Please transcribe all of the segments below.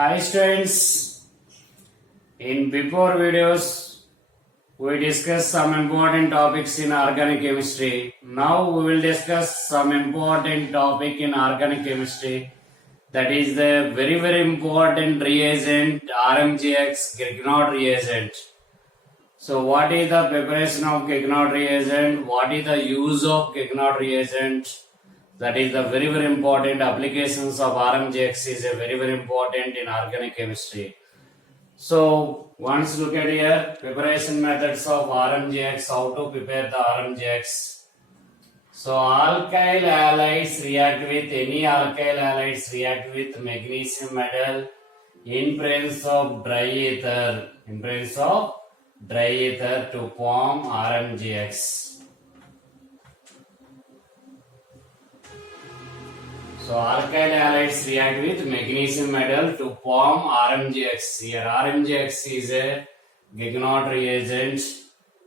Hi students, in before videos we discussed some important topics in organic chemistry. Now we will discuss some important topic in organic chemistry, that is the very important reagent RMGX Grignard reagent. So what is the preparation of Grignard reagent? What is the use of Grignard reagent? That is the very important applications of RMGX is a very important in organic chemistry. So once look at here, preparation methods of RMGX, how to prepare the RMGX. So alkyl halides react with any alkyl halides react with magnesium metal in presence of dry ether, to form RMGX. So alkyl halides react with magnesium metal to form RMGX. Here RMGX is a Grignard reagent.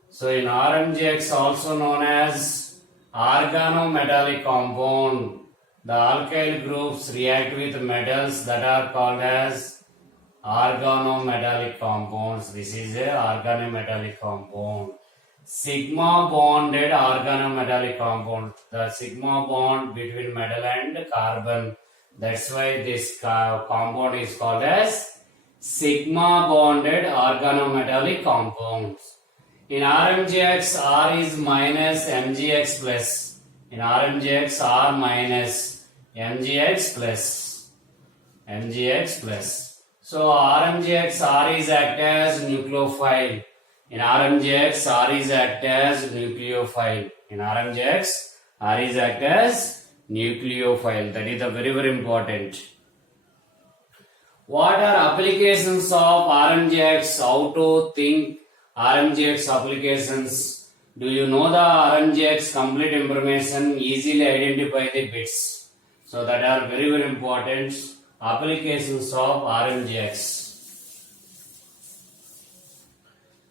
So in RMGX also known as organometallic compound, the alkyl groups react with metals that are called as organometallic compounds. This is a organometallic compound. Sigma bonded organometallic compound. The sigma bond between metal and carbon. That's why this compound is called as sigma bonded organometallic compounds. In RMGX, R is minus MgX plus. In RMGX, R minus MgX plus. So RMGX, R is act as nucleophile. In RMGX, R is act as nucleophile. In RMGX, R is act as nucleophile. That is the very important. What are applications of RMGX? How to think RMGX applications? Do you know the RMGX complete information? Easily identify the bits. So that are very important applications of RMGX.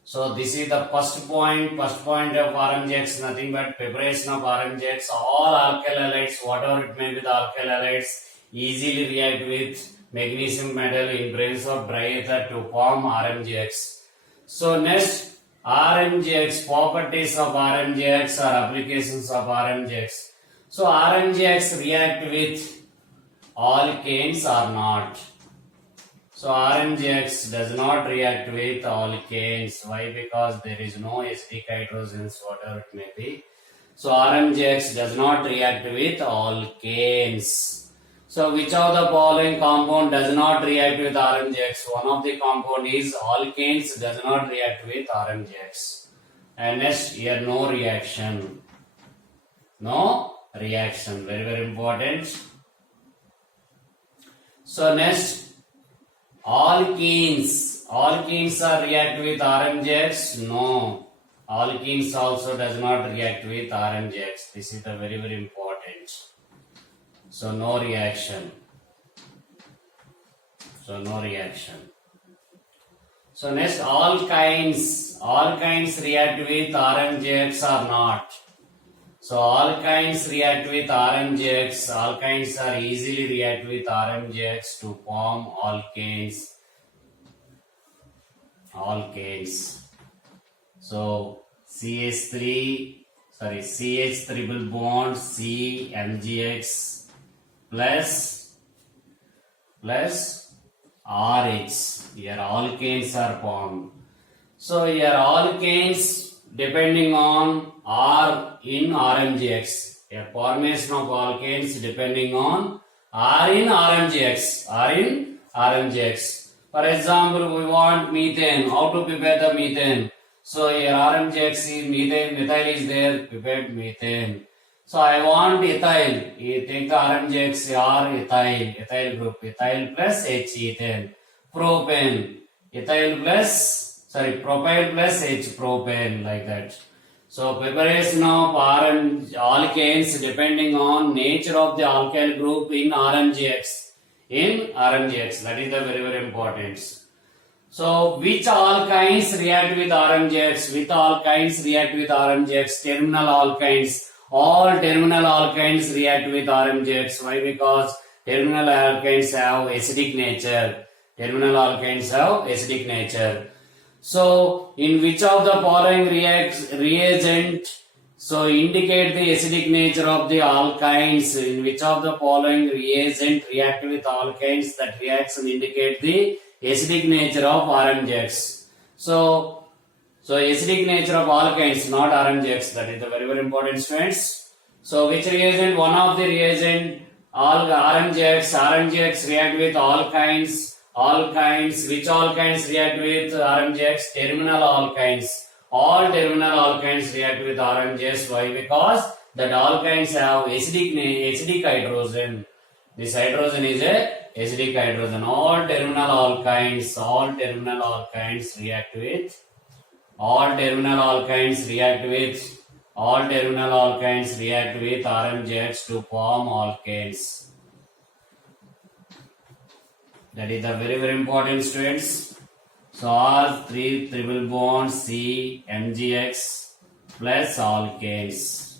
So this is the first point of RMGX, nothing but preparation of RMGX. All alkyl halides, whatever it may be the alkyl halides, easily react with magnesium metal in presence of dry ether to form RMGX. So next, RMGX, properties of RMGX or applications of RMGX. So RMGX react with alkanes or not? So RMGX does not react with alkanes. Why? Because there is no acidic hydrogens, whatever it may be. So RMGX does not react with alkanes. So which of the following compound does not react with RMGX? One of the compound is alkanes does not react with RMGX. And next here no reaction. No reaction. Very important. So next, alkenes are react with RMGX? No. Alkenes also does not react with RMGX. This is the very important. So no reaction. So next, alkynes react with RMGX or not? So alkynes react with RMGX. Alkynes are easily react with RMGX to form alkanes. So CH triple bond C MgX plus RH. Here alkanes are formed. So here alkanes depending on R in RMGX. A formation of alkanes depending on R in RMGX. For example, we want methane. How to prepare the methane? So here RMGX is methyl is there, prepared methane. So I want ethyl. You take the RMGX R ethyl group, ethyl plus H ethane. Propane, propyl plus H propane, like that. So preparation of alkanes depending on nature of the alkyl group in RMGX. That is the very important. So which alkynes react with RMGX? Terminal alkynes. All terminal alkynes react with RMGX. Why? Because terminal alkynes have acidic nature. Terminal alkanes have acidic nature. So, in which of the following reagent, so indicate the acidic nature of the alkynes? In which of the following reagent react with alkynes? That reaction indicate the acidic nature of RMJX. So acidic nature of alkynes, not RMJX. That is the very important, students. So which reagent? One of the reagent, RMJX react with alkynes. Which alkynes react with RMJX? Terminal alkynes. All terminal alkynes react with RMJX. Why? Because that alkynes have acidic hydrogen. This hydrogen is a acidic hydrogen. All terminal alkynes react with RMJX to form alkanes. That is the very important, students. So R3 triple bond C MgX plus alkanes.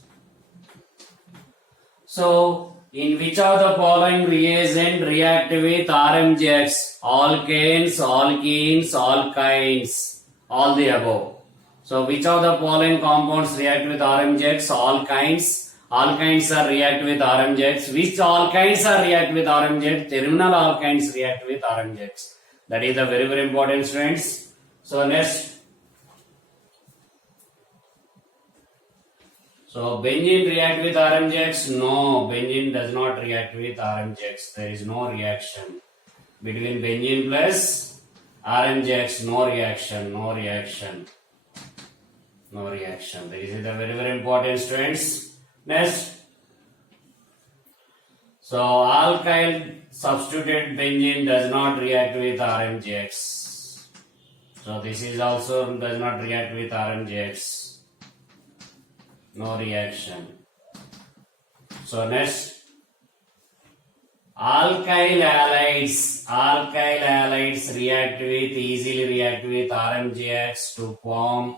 So in which of the following reagent react with RMJX? Alkanes, alkenes, alkynes, all the above. So which of the following compounds react with RMJX? Alkynes. Alkynes are react with RMJX. Which alkynes are react with RMJX? Terminal alkynes react with RMJX. That is the very important, students. So next. So benzene react with RMJX? No, benzene does not react with RMJX. There is no reaction between benzene plus RMJX. No reaction. This is the very important, students. Next. So alkyl substituted benzene does not react with RMJX. So this is also does not react with RMJX. No reaction. So next. Alkyl halides easily react with RMJX to form.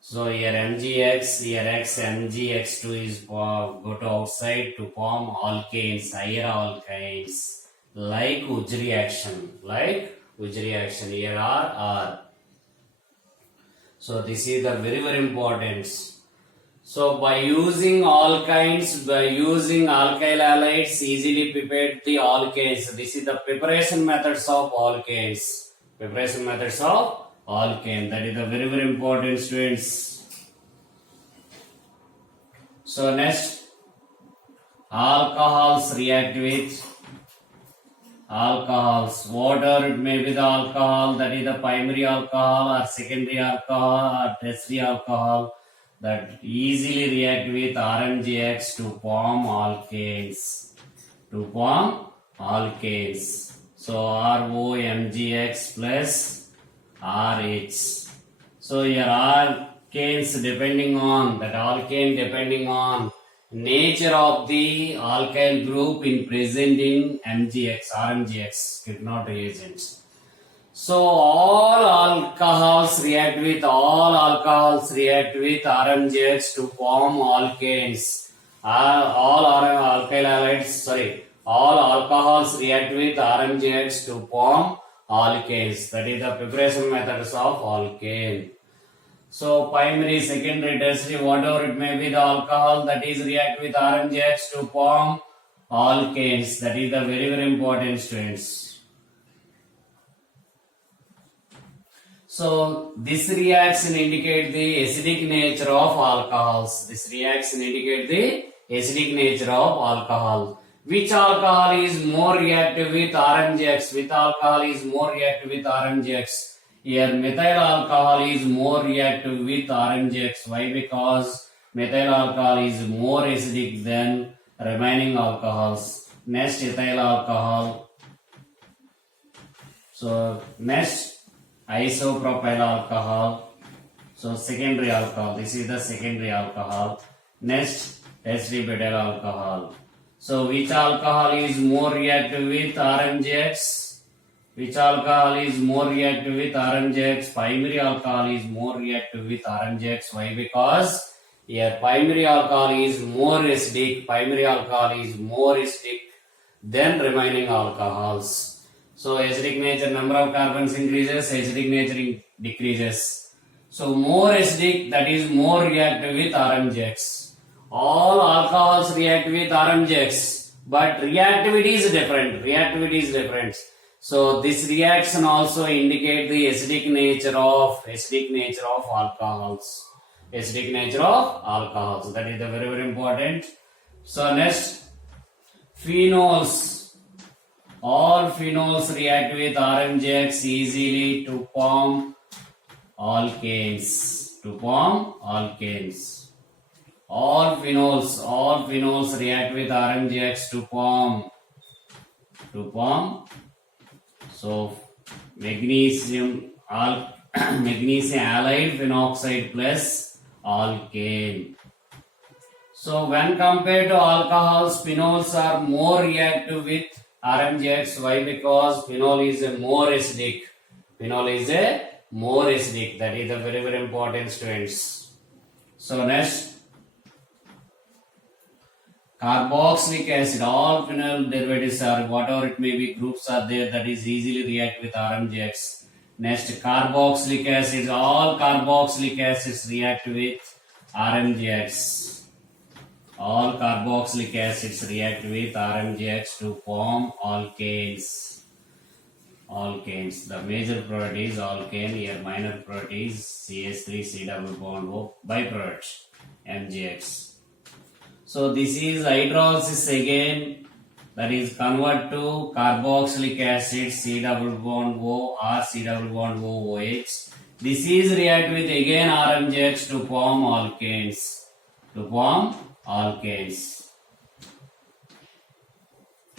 So here MgX, here X, MgX2 is go to outside to form alkanes, higher alkanes, like Uj reaction, here R. So this is the very important. So by using alkynes, alkyl halides, easily prepared the alkanes. This is the preparation methods of alkanes. That is the very important, students. So next, alcohols react with alcohols. Whatever it may be the alcohol, that is the primary alcohol or secondary alcohol or tertiary alcohol, that easily react with RMJX to form alkanes. So ROMGX plus RH. So here alkanes depending on nature of the alkyl group in present in RMGX, Grignard reagents. So all alcohols react with RMGX to form alkanes. All alcohols react with RMGX to form alkanes. That is the preparation methods of alkane. So primary, secondary, tertiary, whatever it may be the alcohol, that is react with RMGX to form alkanes. That is the very important, students. So this reaction indicate the acidic nature of alcohols. Which alcohol is more reactive with RMGX? Here methyl alcohol is more reactive with RMGX. Why? Because methyl alcohol is more acidic than remaining alcohols. Next, ethyl alcohol. So next, isopropyl alcohol. So secondary alcohol. This is the secondary alcohol. Next, tertiary butyl alcohol. So which alcohol is more reactive with RMGX? Primary alcohol is more reactive with RMGX. Why? Because here primary alcohol is more acidic. then remaining alcohols. So acidic nature, number of carbons increases, acidic nature decreases. So more acidic, that is more reactive with RMGX. All alcohols react with RMGX, but reactivity is different. Reactivity is different. So this reaction also indicate the acidic nature of alcohols. Acidic nature of alcohols. That is the very very important. So next, phenols. All phenols react with RMGX easily to form alkanes. All phenols react with RMGX to form. So magnesium magnesium halide phenoxide plus alkane. So when compared to alcohols, phenols are more reactive with RMGX. Why? Because phenol is a more acidic. That is a very very important, students. So next, carboxylic acid. All phenol derivatives are, whatever it may be, groups are there that is easily react with RMGX. Next, carboxylic acids. All carboxylic acids react with RMGX. All carboxylic acids react with RMGX to form alkanes. The major product is alkane. Here minor product is CH3 C double bond O byproduct MgX. So this is hydrolysis again, that is convert to carboxylic acid C double bond O or C double bond OOH. This is react with again RMGX to form alkanes.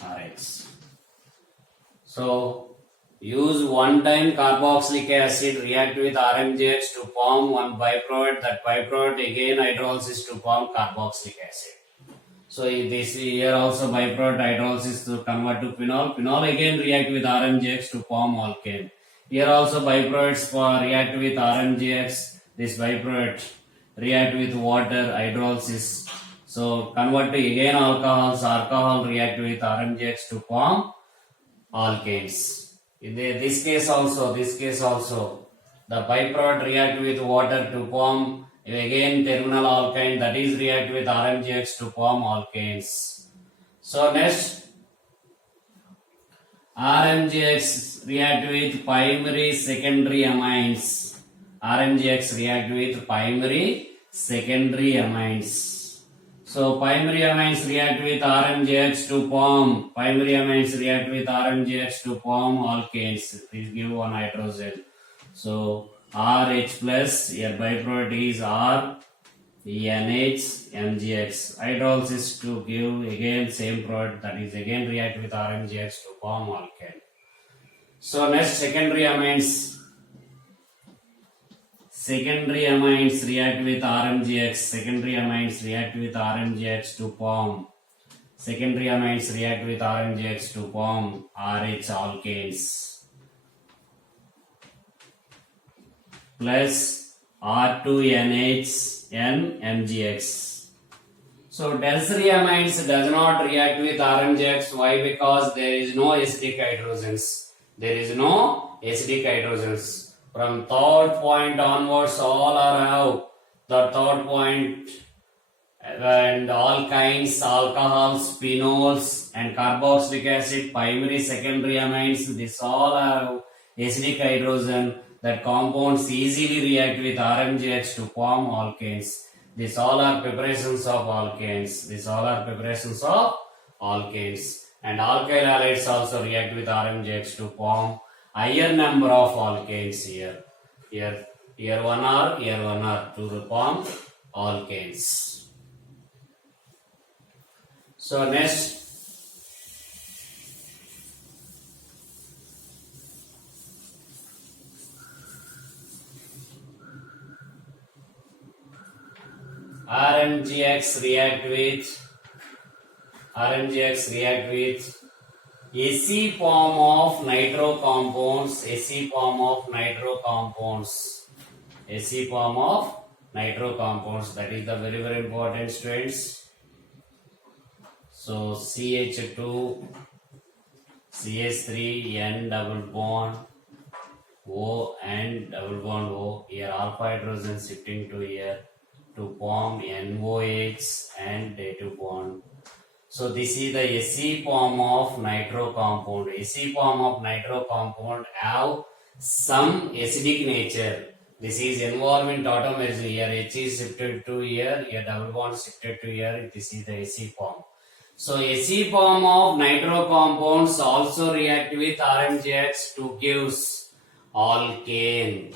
Alright. So use one time carboxylic acid react with RMGX to form one byproduct. That byproduct again hydrolysis to form carboxylic acid. So this here also byproduct hydrolysis to convert to phenol. Phenol again react with RMGX to form alkane. Here also byproducts for react with RMGX. This byproduct react with water hydrolysis. So convert to again alcohols. Alcohol react with RMGX to form alkanes. In this case also, the byproduct react with water to form again terminal alkyne, that is react with RMGX to form alkanes. So next, RMGX react with primary secondary amines. RMGX react with primary secondary amines. So primary amines react with RMGX to form alkanes. Please give one hydrogen. So RH plus, your byproduct is R NH MgX. Hydrolysis to give again same product, that is again react with RMGX to form alkane. So next, secondary amines. Secondary amines react with RMGX. To form RH alkanes plus R2NH MgX. So tertiary amines does not react with RMGX. Why? Because there is no acidic hydrogens. From third point onwards, all are have the third point, and alkynes, alcohols, phenols, and carboxylic acid, primary, secondary amines. This all are acidic hydrogen. That compounds easily react with RMGX to form alkanes. These all are preparations of alkanes. And alkyl halides also react with RMGX to form higher number of alkanes here. Here one R to form alkanes. So next, RMGX react with AC form of nitro compounds. That is the very very important, students. So CH2 CH3 N double bond O and double bond O. Here alpha hydrogen shifting to here to form NOH and dative bond. So this is the Sc form of nitro compound. Sc form of nitro compound have some acidic nature. This is involved in tautomerism. Here H is shifted to here double bond shifted to here. This is the Sc form. So Sc form of nitro compounds also react with RMGX to give alkane.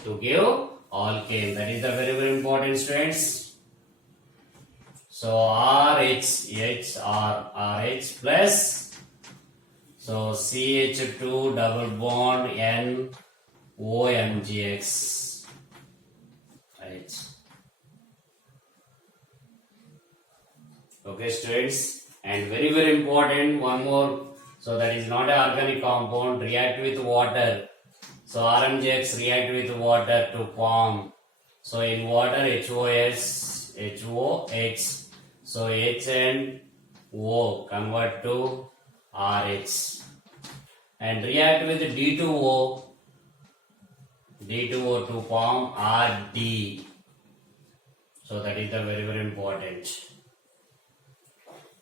That is the very important, students. So RH plus, so CH2 double bond N OMGX H. Okay, students, and very important one more. So that is not an organic compound, react with water. So RMGX react with water to form. So in water HOS, HOH. So H and O convert to RH and react with D2O to form RD. So that is the very important.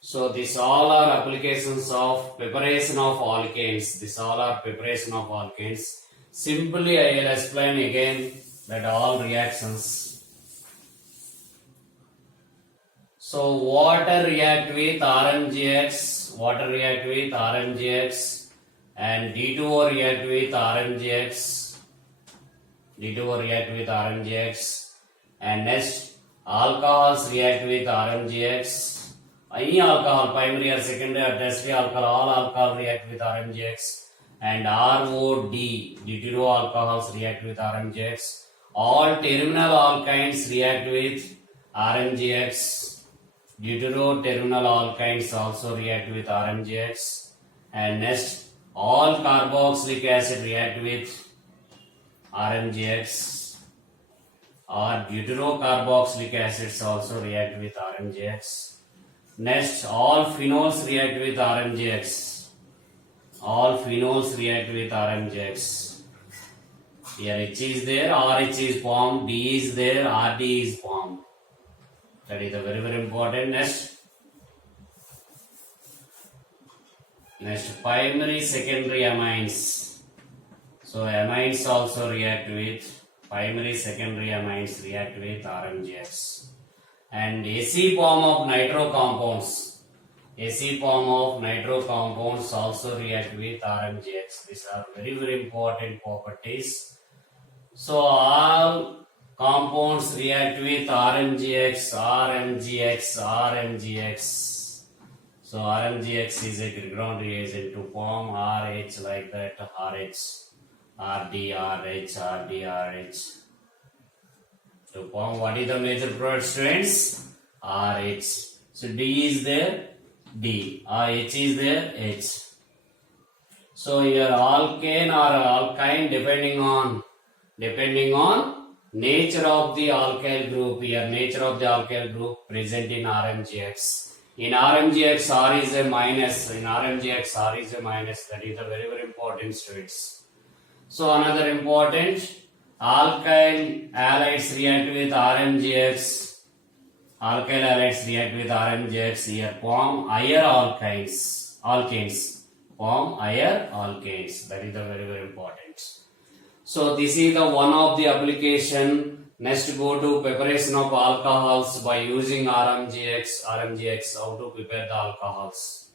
So these all are applications of preparation of alkanes. These all are preparation of alkanes. Simply I will explain again that all reactions. So water react with RMGX, and D2O react with RMGX, and next alcohols react with RMGX. Any alcohol, primary or secondary or tertiary alcohol, all alcohol react with RMGX, and ROD, deutero alcohols react with RMGX. All terminal alkynes react with RMGX. Deutero-terminal alkynes also react with RMGX, and next all carboxylic acid react with RMGX, or deuterocarboxylic acids also react with RMGX. Next all phenols react with RMGX. Here H is there, RH is formed, D is there, RD is formed. That is the very important. Next primary secondary amines. So amines also react with RMGX. And AC form of nitro compounds also react with RMGX. These are very important properties. So all compounds react with RMGX. So RMGX is a ground reagent to form RH like that, RH, RD, to form what is the major product, students? RH. So D is there, D. H is there, H. So here alkane or alkyne depending on nature of the alkyl group. Here nature of the alkyl group present in RMGX. In RMGX R is a minus. That is a very important, students. So another important, alkyl halides react with RMGX. Here form higher alkanes. That is the very important. So this is the one of the application. Next go to preparation of alcohols by using RMGX. How to prepare the alcohols.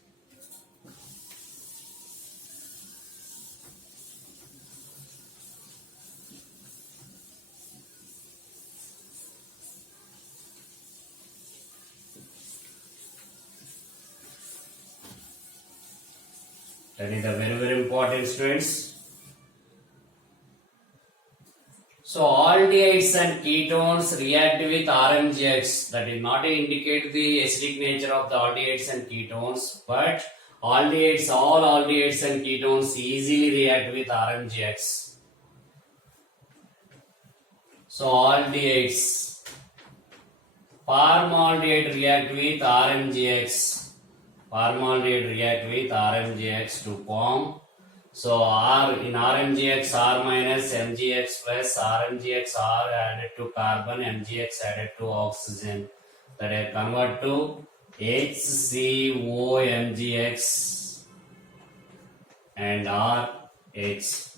That is the very important, students. So aldehydes and ketones react with RMGX. That is not indicate the acidic nature of the aldehydes and ketones, but all aldehydes and ketones easily react with RMGX. So aldehydes, formaldehyde react with RMGX. formaldehyde react with RMGX to form. So R in RMGX R minus MgX plus RMGX R added to carbon, MgX added to oxygen. That I convert to HCOMgX and RH,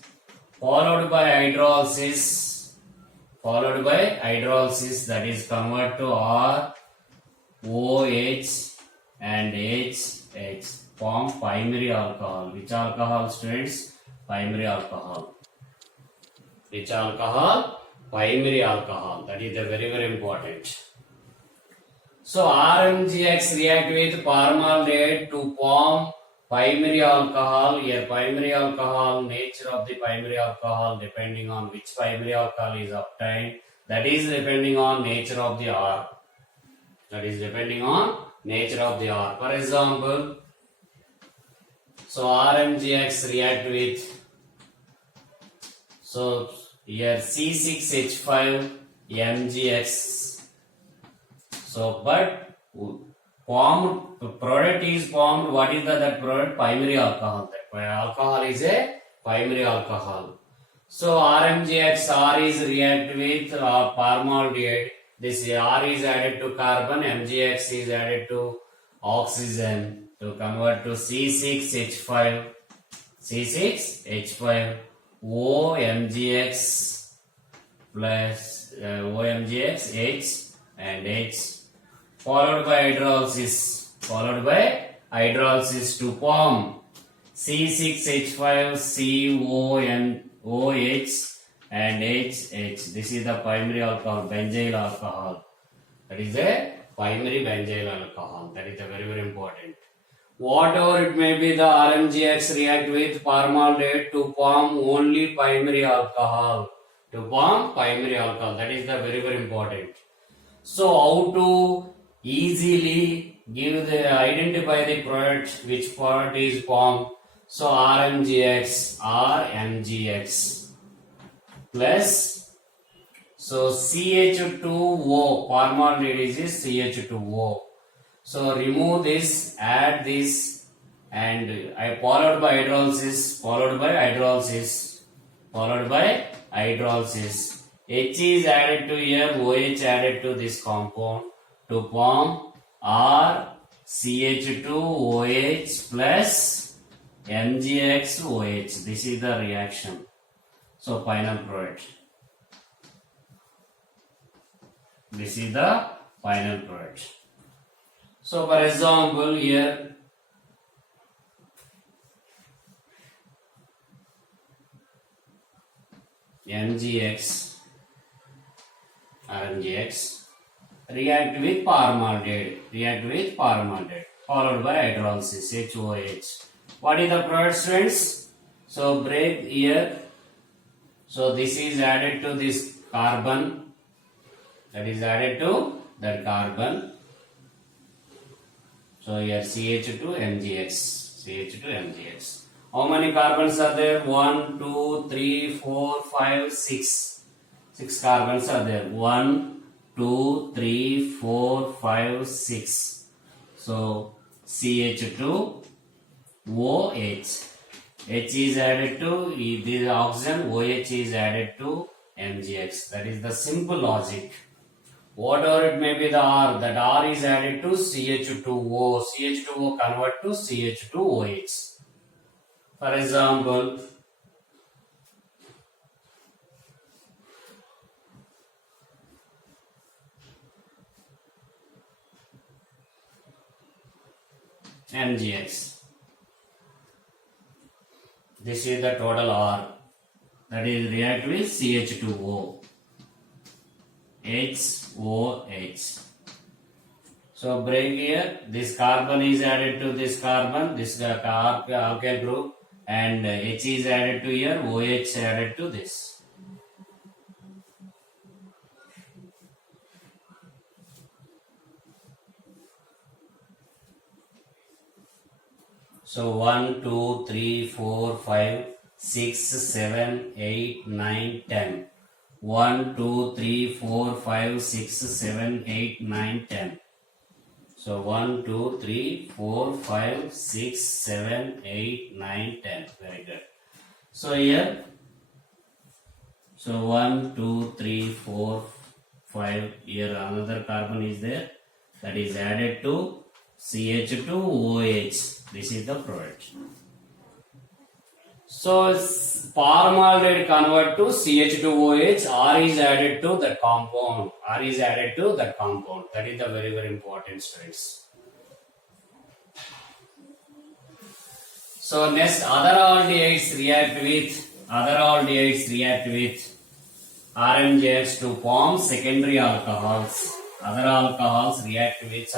followed by hydrolysis, that is convert to ROH and HH, form primary alcohol. Which alcohol, students? Primary alcohol. Which alcohol? Primary alcohol. That is very, very important. So RMGX react with formaldehyde to form primary alcohol. Here primary alcohol, nature of the primary alcohol depending on which primary alcohol is obtained. That is depending on nature of the R. For example, so RMGX react with, so here C6H5 MgX. So, but formed product is formed. What is that product? Primary alcohol. That alcohol is a primary alcohol. So RMGX R is react with formaldehyde. This R is added to carbon. MgX is added to oxygen to convert to C6H5 OMGX plus OMGX H and H, followed by hydrolysis to form C6H5 CONOH and HH. This is the primary alcohol, benzyl alcohol. That is a primary benzyl alcohol. That is a very, very important. Whatever it may be, the RMGX react with formaldehyde to form only primary alcohol. That is the very, very important. So how to easily identify the product, which product is formed? So RMGX plus, so CH2O, formaldehyde is CH2O. So remove this, add this, and I followed by hydrolysis. H is added to here, OH added to this compound to form RCH2OH plus MgXOH. This is the reaction. So final product. This is the final product. So for example here, RMGX react with formaldehyde, followed by hydrolysis, HOH. What is the product, students? So break here. So this is added to this carbon. That is added to that carbon. So here CH2MgX. How many carbons are there? 1, 2, 3, 4, 5, 6. 6 carbons are there. 1, 2, 3, 4, 5, 6. So CH2OH. H is added to this oxygen, OH is added to MgX. That is the simple logic. Whatever it may be the R, that R is added to CH2O. CH2O convert to CH2OH. For example, MgX. This is the total R. That is react with CH2O. HOH. So break here. This carbon is added to this carbon, this alkyl group, and H is added to here, OH added to this. So 1, 2, 3, 4, 5, 6, 7, 8, 9, 10. 1, 2, 3, 4, 5, 6, 7, 8, 9, 10. So So 1, 2, 3, 4, 5, 6, 7, 8, 9, 10. Very good. So here, so 1, 2, 3, 4, 5. Here another carbon is there. That is added to CH2OH. This is the product. So formaldehyde convert to CH2OH. R is added to that compound. R is added to that compound. That is the very important, students. So next, other aldehydes react with RMJX to form secondary alcohols. Other aldehydes react with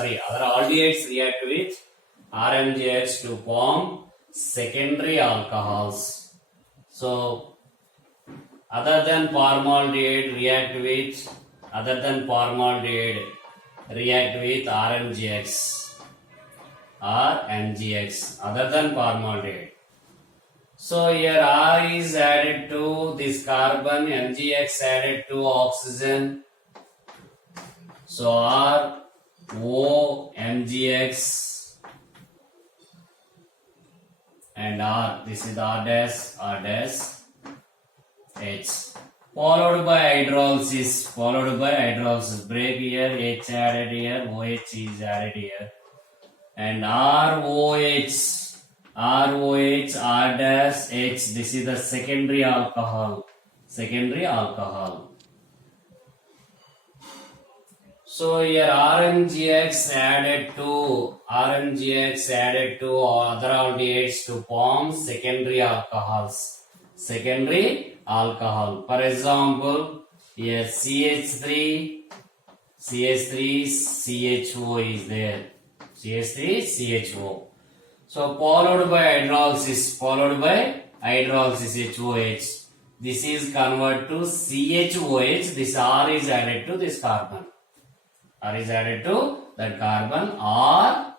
RMJX to form secondary alcohols. So other than formaldehyde react with RMGX or MGX other than formaldehyde. So here R is added to this carbon, MGX added to oxygen. So R, O, MGX and R. This is R dash, H. Followed by hydrolysis. Break here, H added here, OH is added here. And ROH, R dash H. This is the secondary alcohol. So here RMGX added to other aldehydes to form secondary alcohols. For example, here CH3 CHO is there. CH3CHO. So followed by hydrolysis HOH. This is converted to CHOH. This R is added to this carbon. R is added to that carbon or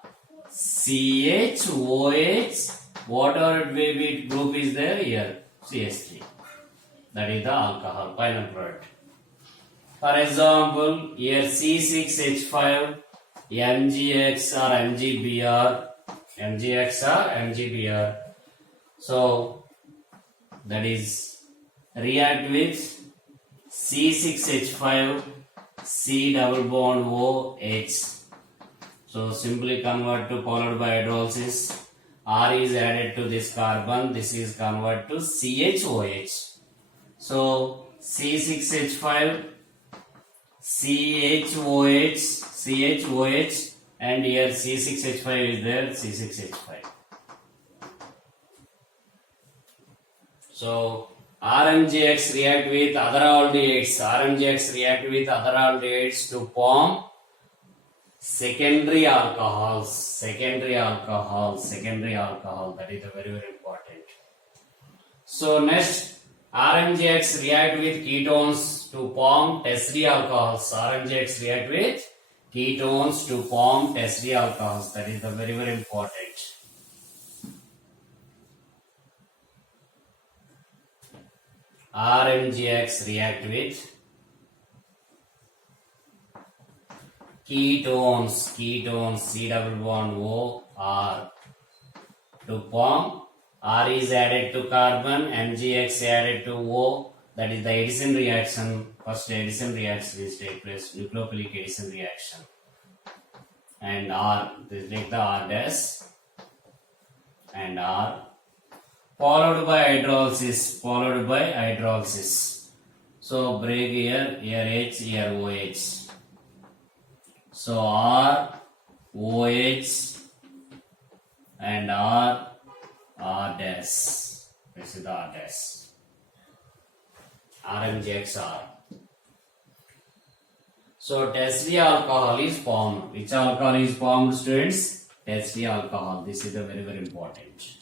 CHOH. Whatever it may be group is there here. CH3. That is the alcohol, final product. For example, here C6H5, MGX or MGBr. So that is react with C6H5, C double bond OH. So simply convert to followed by hydrolysis. R is added to this carbon. This is converted to CHOH. So C6H5, CHOH, and here C6H5 is there, C6H5. So RMGX react with other aldehydes to form secondary alcohols. That is very important. So next, RMGX react with ketones to form tertiary alcohols. That is the very important. RMGX react with ketones, C double bond O R to form. R is added to carbon, MGX added to O. That is the addition reaction. First addition reaction is take place, nucleophilic addition reaction. And R, this take the R dash and R. Followed by hydrolysis. So break here H, here OH. So R, OH and R dash. This is the R dash. RMGX R. So tertiary alcohol is formed. Which alcohol is formed, students? Tertiary alcohol. This is the very important.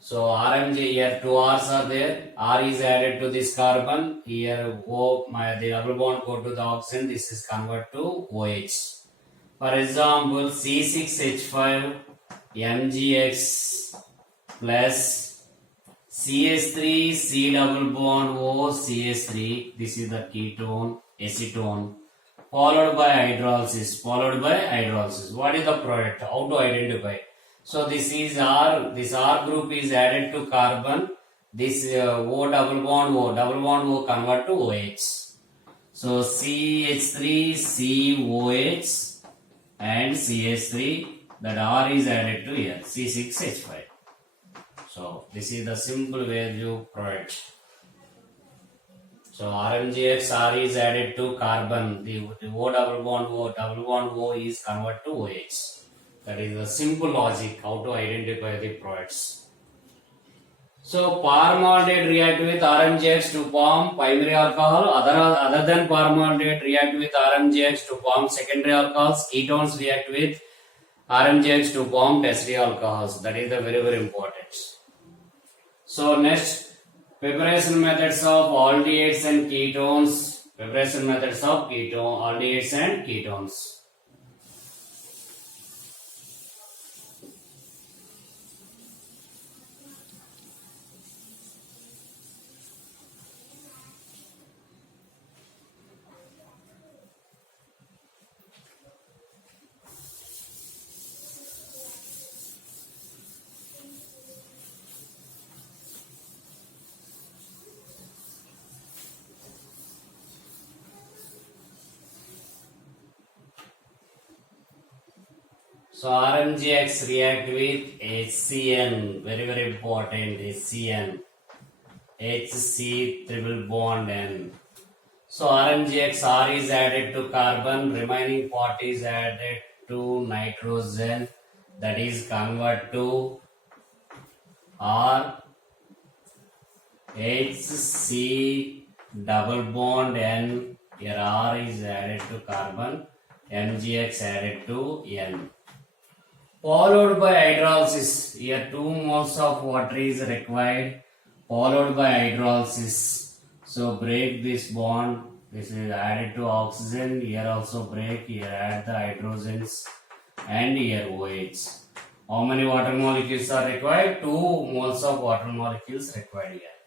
So RMG here 2 R's are there. R is added to this carbon. Here the double bond go to the oxygen. This is converted to OH. For example, C6H5 MGX plus CH3 C double bond O CH3. This is the ketone, acetone. followed by hydrolysis, followed by hydrolysis. What is the product? How to identify? So this is R, this R group is added to carbon. This O double bond O convert to OH. So CH3, COH and CH3, that R is added to here, C6H5. So this is the simple value product. So RMGX R is added to carbon. The O double bond O is converted to OH. That is the simple logic how to identify the products. So formaldehyde react with RMGX to form primary alcohol. Other than formaldehyde react with RMGX to form secondary alcohols. Ketones react with RMGX to form tertiary alcohols. That is the very important. So next, preparation methods of aldehydes and ketones. Preparation methods of aldehydes and ketones. So RMGX react with HCN, very important, HCN, HC triple bond N. So RMGX R is added to carbon, remaining part is added to nitrogen, that is convert to R, HC double bond N, here R is added to carbon, MGX added to N. Followed by hydrolysis. Here 2 moles of water is required. Followed by hydrolysis. So break this bond. This is added to oxygen. Here also break. Here add the hydrogens. And here OH. How many water molecules are required? 2 moles of water molecules required here.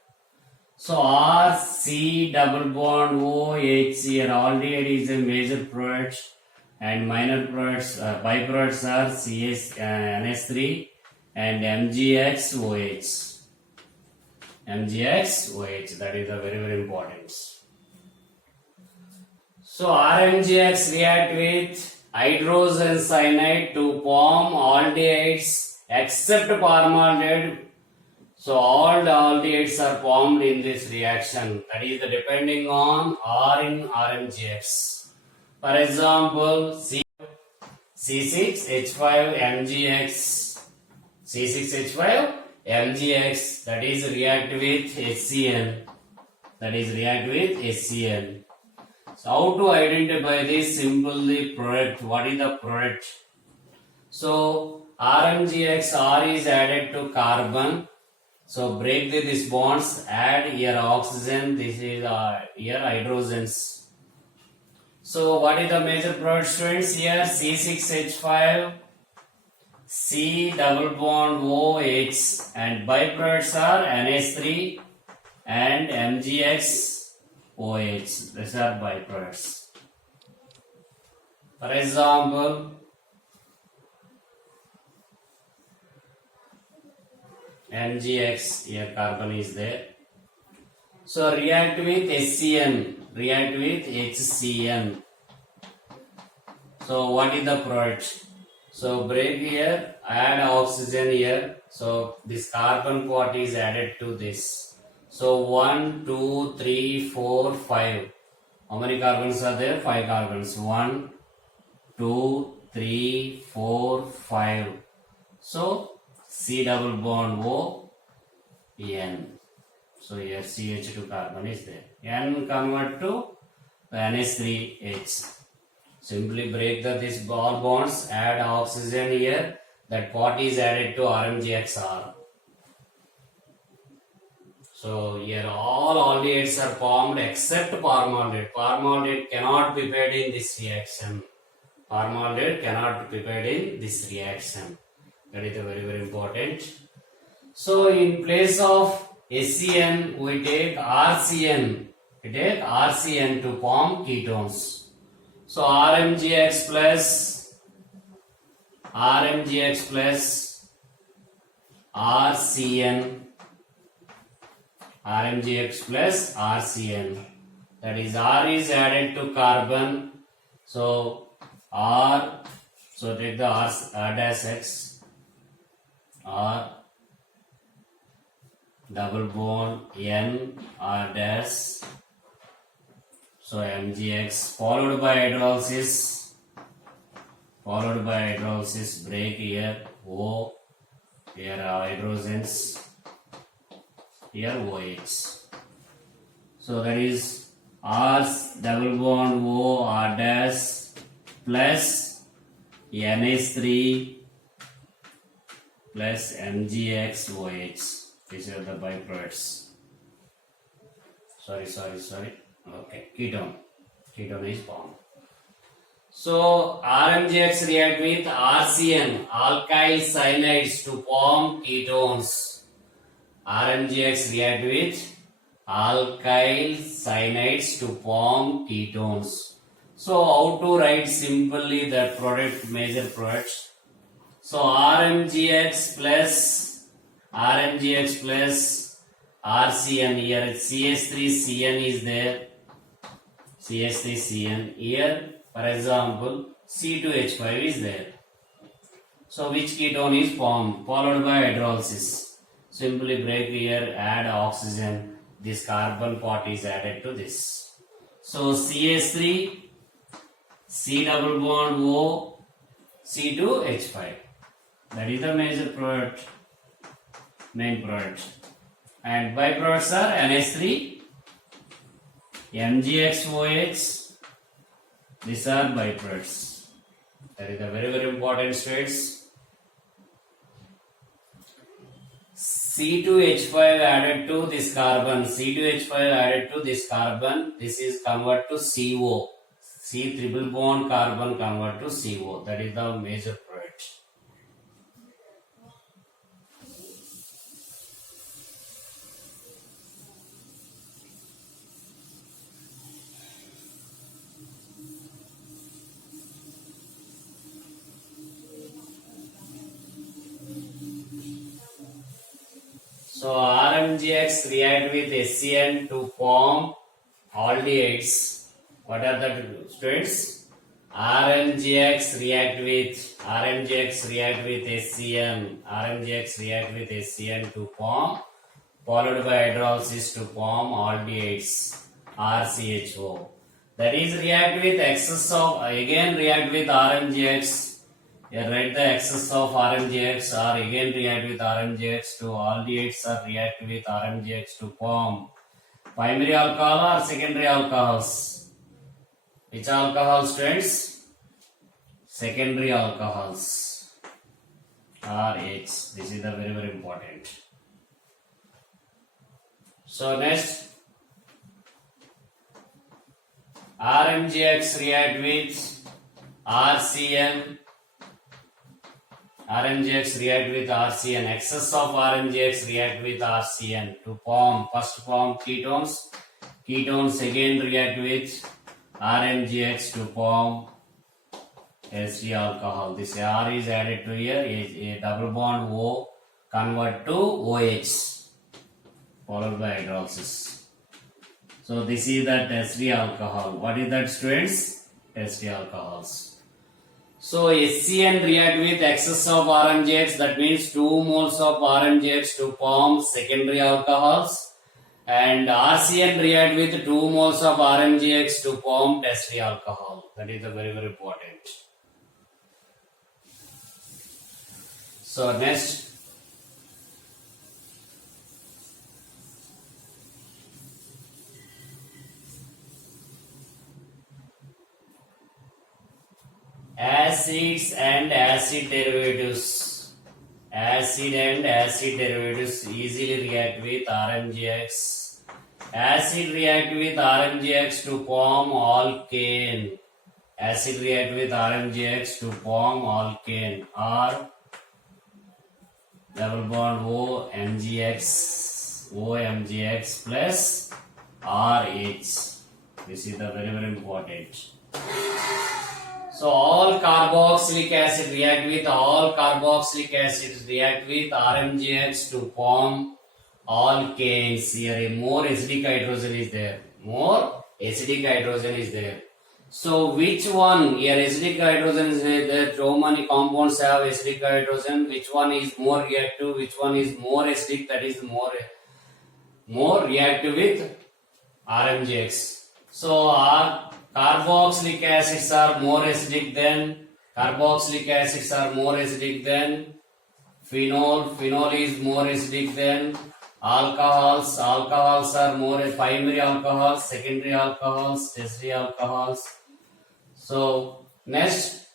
So RC double bond OH here. Aldehyde is a major product. And minor products, byproducts are NH3 and MgX-OH. MgX-OH, that is the very important. So RMGX react with hydrogen cyanide to form aldehydes except formaldehyde. So all the aldehydes are formed in this reaction. That is depending on R in RMGX. For example, C6H5 MgX, C6H5 MgX, that is react with HCN, So how to identify this? Simply product. What is the product? So RMGX R is added to carbon. So break these bonds, add here oxygen, this is here hydrogens. So what is the major product, students? Here C6H5, C double bond OH, and byproducts are NH3 and MgX-OH. These are byproducts. For example, MgX, here carbon is there. So react with HCN. React with HCN. So what is the product? So break here, add oxygen here. So this carbon part is added to this. So 1, 2, 3, 4, 5. How many carbons are there? 5 carbons. 1, 2, 3, 4, 5. So C double bond O, N. So here CH2 carbon is there. N convert to NH3H. Simply break these all bonds, add oxygen here. That part is added to RMGXR. So here all aldehydes are formed except formaldehyde. Formaldehyde cannot be prepared in this reaction. That is very important. So in place of HCN, we take RCN. To form ketones. So RMGX plus RCN, RMGX plus RCN, that is R is added to carbon, so R, so take the R dash X, R double bond N, R dash, so MgX followed by hydrolysis, break here O, here hydrogens, here OH. So that is R double bond O, R dash plus NH3 plus MgX OH. These are the byproducts. Sorry. Okay, ketone is formed. So RMGX react with RCN, alkyl cyanides, to form ketones. RMGX react with alkyl cyanides to form ketones. So how to write simply the product, major products? So RMGX plus RCN, here CH3CN is there, CH3CN, here for example C2H5 is there. So which ketone is formed? Followed by hydrolysis. Simply break here, add oxygen, this carbon part is added to this. So CH3, C double bond O, C2H5. That is the major product, main product. And byproducts are NH3, MgXOH. These are byproducts. That is a very important states. C2H5 added to this carbon. This is convert to CO. C triple bond carbon convert to CO. That is the major product. So RMGX react with HCN to form aldehydes. What are the students? RMGX react with HCN to form, followed by hydrolysis to form aldehydes, RCHO. That is react with excess of, again react with RMGX. Here write the excess of RMGX, or again react with RMGX to aldehydes, or react with RMGX to form primary alcohol or secondary alcohols. Which alcohol, students? Secondary alcohols, RH. This is the very important. So next, RMGX react with RCN. Excess of RMGX react with RCN to form, first form ketones. Again react with RMGX to form H3 alcohol. This R is added to here, a double bond O convert to OH, followed by hydrolysis. So this is that H3 alcohol. What is that, students? H3 alcohols. So HCN react with excess of RMGX, that means 2 moles of RMGX to form secondary alcohols, and RCN react with 2 moles of RMGX to form tertiary alcohol. That is very important. So next, acids and acid derivatives. Acid and acid derivatives easily react with RMGX. Acid react with RMGX to form alkane. Acid react with RMGX to form alkane. R double bond O MgX plus RH. This is the very important. So all carboxylic acid react with all carboxylic acids react with RMGX to form alkanes. Here more acidic hydrogen is there. More acidic hydrogen is there. So which one? Here acidic hydrogen is there. How many compounds have acidic hydrogen? Which one is more reactive? Which one is more acidic? That is more reactive with RMGX. So our carboxylic acids are more acidic than phenol. Phenol is more acidic than alcohols. Alcohols are more primary alcohols, secondary alcohols, tertiary alcohols. So next,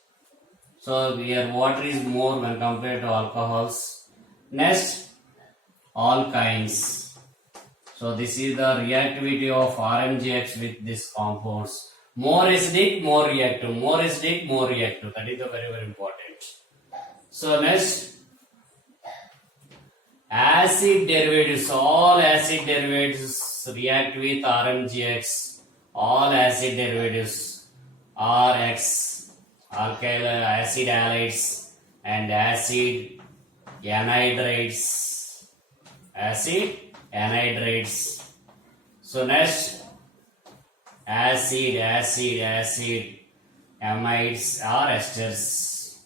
so here water is more when compared to alcohols. Next, alkynes. So this is the reactivity of RMGX with these compounds. More acidic, more reactive. More acidic, more reactive. That is the very, very important. So next, acid derivatives. All acid derivatives react with RMGX. All acid derivatives are alkyl acid halides and acid anhydrides. Acid anhydrides. So next, acid amides or esters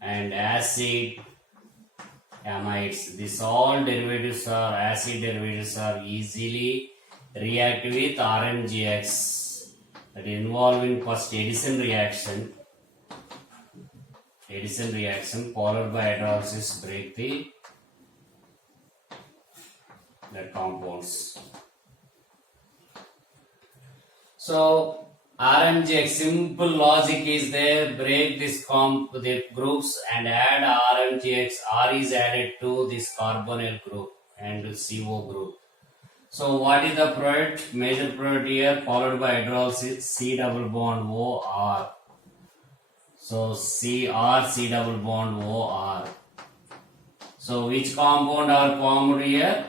and acid amides. These all derivatives are acid derivatives are easily react with RMGX. That involve in first addition reaction followed by hydrolysis break the compounds. So RMGX simple logic is there. Break this the groups and add RMGX. R is added to this carbonyl group and CO group. So what is the product? Major product here followed by hydrolysis C double bond O R. So C double bond O R. So which compound are formed here?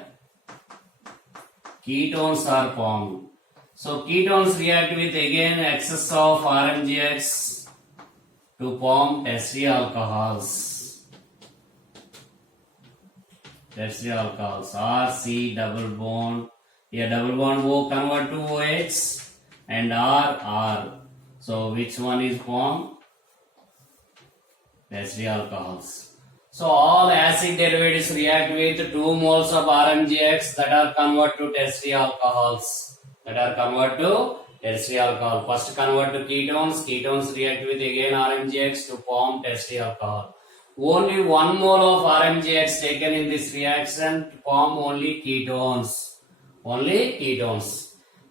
Ketones are formed. So ketones react with again excess of RMGX to form tertiary alcohols. R C double bond. Here double bond O convert to OH and R. So which one is formed? Tertiary alcohols. So all acid derivatives react with 2 moles of RMGX that are converted to tertiary alcohols. First convert to ketones. Ketones react with again RMGX to form tertiary alcohol. Only 1 mole of RMGX taken in this reaction to form only ketones.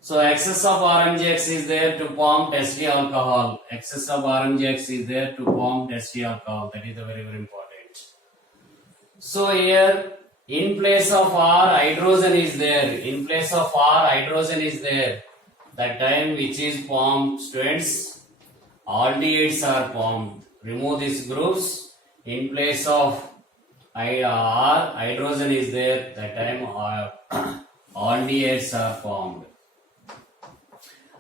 So excess of RMGX is there to form tertiary alcohol. That is the very, very important. So here in place of R hydrogen is there. That time which is formed, students, aldehydes are formed. Remove these groups. In place of R hydrogen is there. That time aldehydes are formed.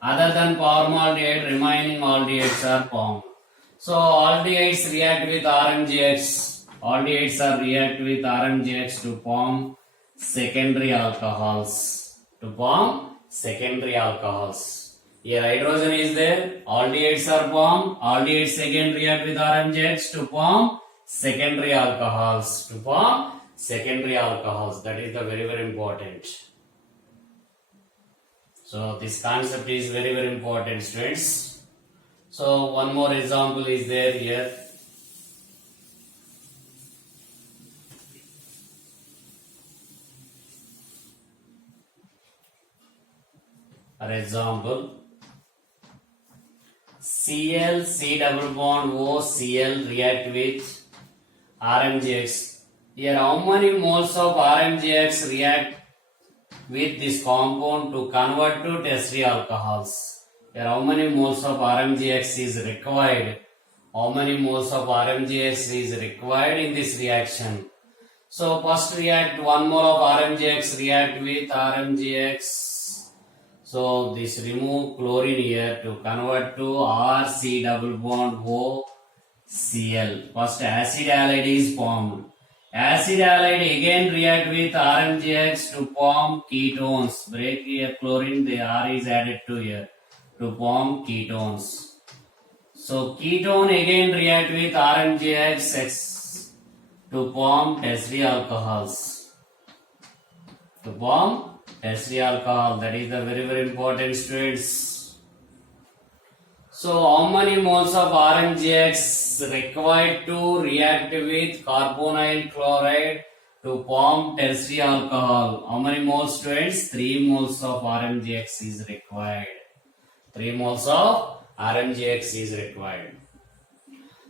Other than formaldehyde, remaining aldehydes are formed. So aldehydes react with RMGX. Aldehydes are react with RMGX to form secondary alcohols. Here hydrogen is there. Aldehydes are formed. Aldehydes again react with RMGX to form secondary alcohols. That is the very, very important. So this concept is very, very important, students. So one more example is there here. For example, Cl C double bond O Cl react with RMGX. Here how many moles of RMGX react with this compound to convert to tertiary alcohols? Here how many moles of RMGX is required? In this reaction? So first react 1 mole of RMGX react with RMGX. So this remove chlorine here to convert to RC double bond O Cl. First acid halide is formed. Acid halide again react with RMGX to form ketones. Break here chlorine, the R is added to here to form ketones. So ketone again react with RMGX to form tertiary alcohols. To form tertiary alcohol, that is the very important students. So how many moles of RMGX required to react with carbonyl chloride to form tertiary alcohol? How many moles students? 3 moles of RMGX is required. 3 moles of RMGX is required.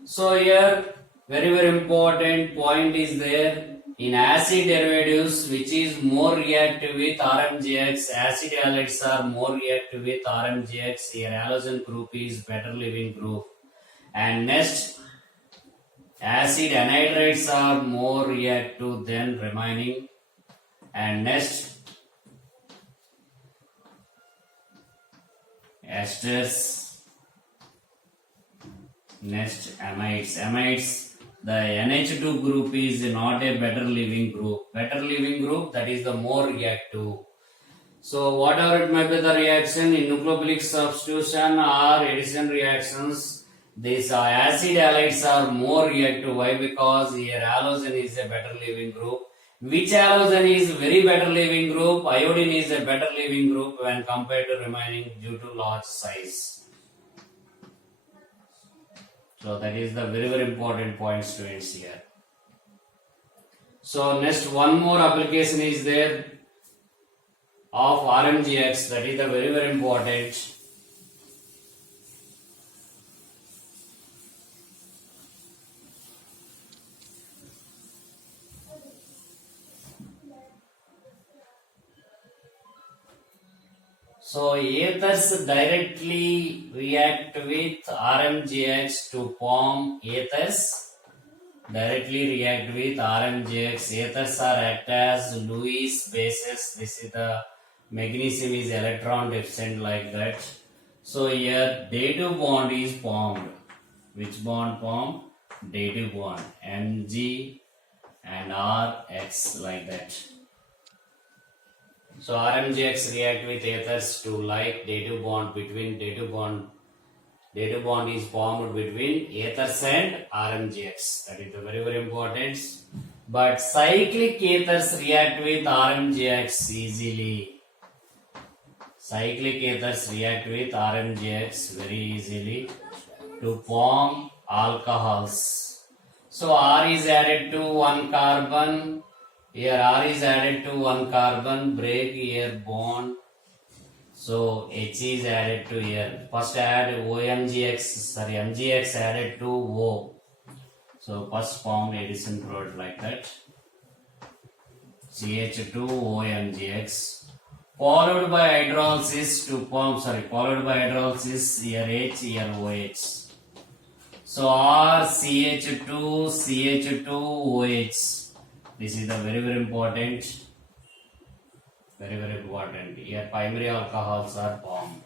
So here very important point is there. In acid derivatives, which is more reactive with RMGX, acid halides are more reactive with RMGX. Here halogen group is better leaving group. And next, acid anhydrides are more reactive than remaining. And next, esters. Next, amides. Amides, the NH2 group is not a better leaving group. Better leaving group, that is the more reactive. So whatever it may be the reaction in nucleophilic substitution or addition reactions, these acid halides are more reactive. Why? Because here halogen is a better leaving group. Which halogen is very better leaving group? Iodine is a better leaving group when compared to remaining due to large size. So that is the very important point students here. So next one more application is there of RMGX, that is the very important. So ethers directly react with RMGX to form ethers. Directly react with RMGX. Ethers are act as Lewis bases. This is the magnesium is electron deficient like that. So here dative bond is formed. Which bond formed? Dative bond. Mg and Rx like that. So RMGX react with ethers to like dative bond between dative bond is formed between ethers and RMGX. That is the very important. But cyclic ethers react with RMGX easily. Cyclic ethers react with RMGX very easily to form alcohols. So R is added to one carbon. Here R is added to one carbon, break here bond. So H is added to here. First add MgX added to O. So first formed addition product like that. CH2OMgX. Followed by hydrolysis to form, followed by hydrolysis here H, here OH. So R CH2, CH2OH. This is the very important. Very important. Here primary alcohols are formed.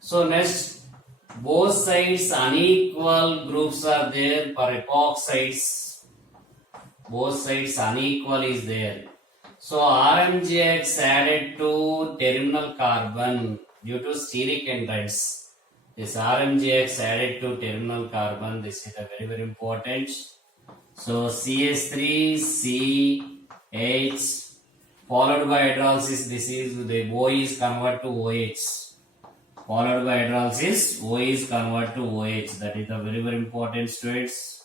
So next, both sides unequal groups are there for epoxides. Both sides unequal is there. So RMGX added to terminal carbon due to steric hindrance. This RMGX added to terminal carbon. This is a very important. So CH3CH followed by hydrolysis. This is the O is converted to OH. Followed by hydrolysis, O is converted to OH. That is the very important students.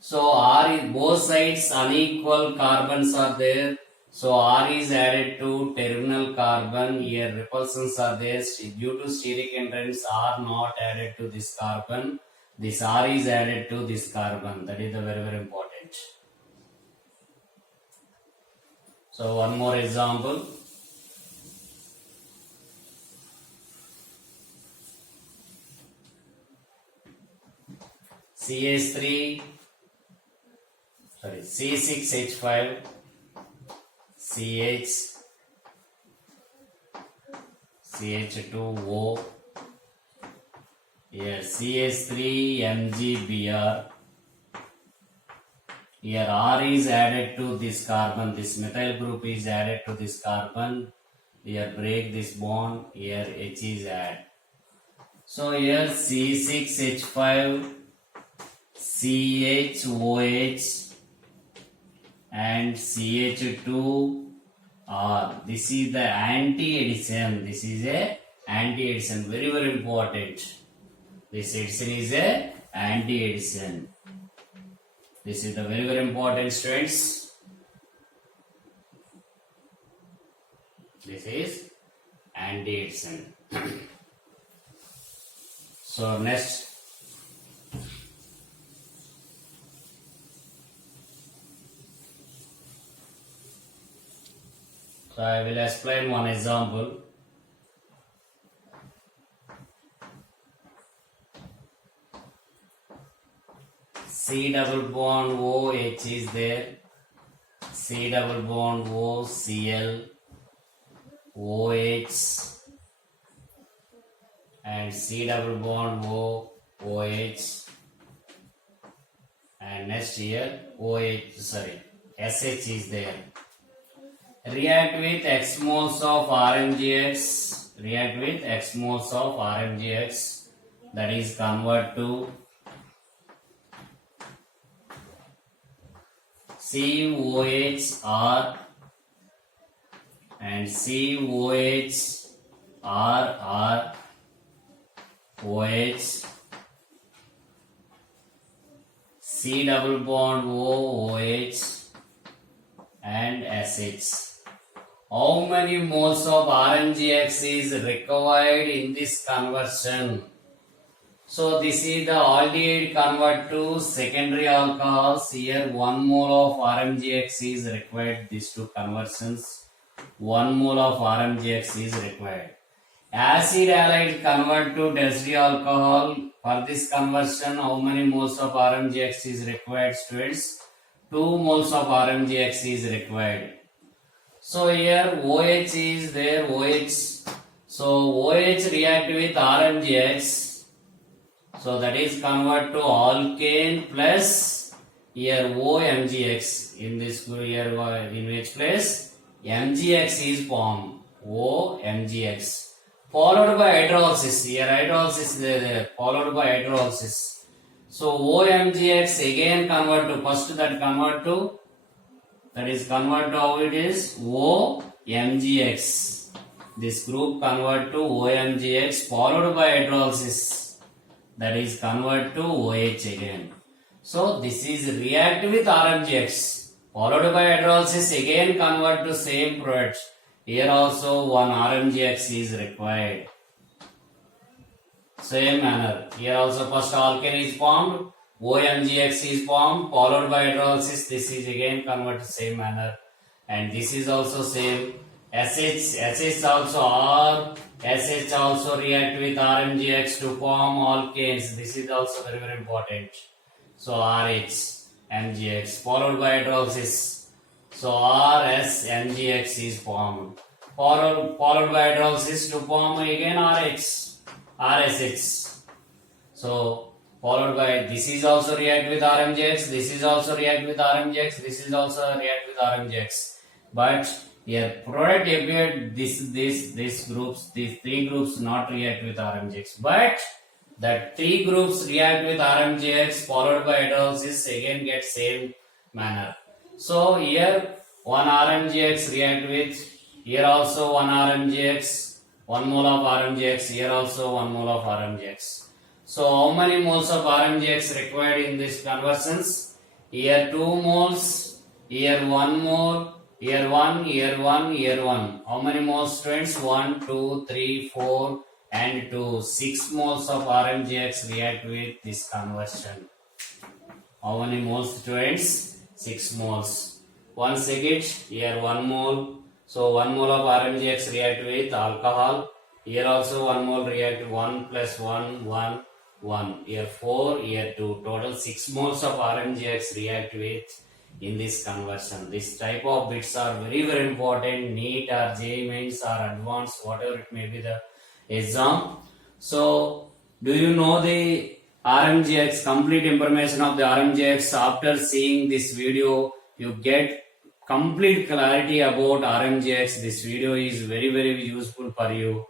So R is both sides unequal carbons are there. So R is added to terminal carbon. Here repulsions are there due to steric hindrance. R not added to this carbon. This R is added to this carbon. That is the very important. So one more example. C6H5 CH, CH2O. Here CH3 MgBr. Here R is added to this carbon. This methyl group is added to this carbon. Here break this bond. Here H is added. So here C6H5 CHOH and CH2R. This is the anti-addition. This is a anti-addition. Very, very important. This addition is a anti-addition. This is the very, very important, students. This is anti-addition. So next. So I will explain one example. C double bond OH is there. C double bond O Cl OH and C double bond O OH and next here SH is there. React with X moles of RMGX. React with X moles of RMGX, that is convert to COHR and COHRR OH, C double bond OH and SH. How many moles of RMGX is required in this conversion? So this is the aldehyde convert to secondary alcohols. Here 1 mole of RMGX is required. These two conversions, 1 mole of RMGX is required. Acid halide convert to tertiary alcohol. For this conversion, how many moles of RMGX is required, students? 2 moles of RMGX is required. So here OH is there, OH. So OH react with RMGX. So that is convert to alkane plus here OMGX. In this here in which place MGX is formed, OMGX. Followed by hydrolysis. Here hydrolysis is there, followed by hydrolysis. So OMGX again convert to, first that convert to, that is convert to how it is OMGX. This group convert to OMGX followed by hydrolysis. That is convert to OH again. So this is react with RMGX followed by hydrolysis again convert to same product. Here also one RMGX is required. Same manner. Here also first alkane is formed, OMGX is formed, followed by hydrolysis. This is again convert to same manner. And this is also same. SH also R, SH also react with RMGX to form alkanes. This is also very, very important. So RH, MGX, followed by hydrolysis. So RS, MGX is formed. Followed by hydrolysis to form again RH, RSH. So followed by, this is also react with RMGX, this is also react with RMGX, this is also react with RMGX. But here product appeared these groups, these 3 groups not react with RMGX. But that 3 groups react with RMGX followed by hydrolysis again get same manner. So here one RMGX react with, here also one RMGX, 1 mole of RMGX, here also 1 mole of RMGX. So how many moles of RMGX required in these conversions? Here 2 moles, here 1 mole, here 1, here 1, here 1. How many moles, students? 1, 2, 3, 4 and 2. 6 moles of RMGX react with this conversion. How many moles, students? 6 moles. Once again, here 1 mole. So 1 mole of RMGX react with alcohol. Here also 1 mole react 1 plus 1, 1. Here 4, here 2. Total 6 moles of RMGX react with in this conversion. This type of bits are very very important. NEET or JEE Mains or advanced, whatever it may be the exam. So do you know the RMGX, complete information of the RMGX? After seeing this video, you get complete clarity about RMGX. This video is very very useful for you.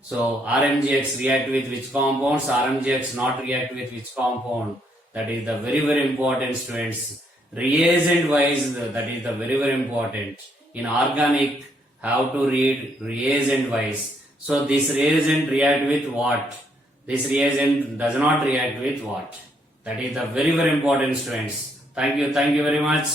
So RMGX react with which compounds, RMGX not react with which compound. That is the very very important, students. Reagent wise, that is the very very important. In organic, have to read reagent wise. So this reagent react with what? This reagent does not react with what? That is the very very important, students. Thank you very much.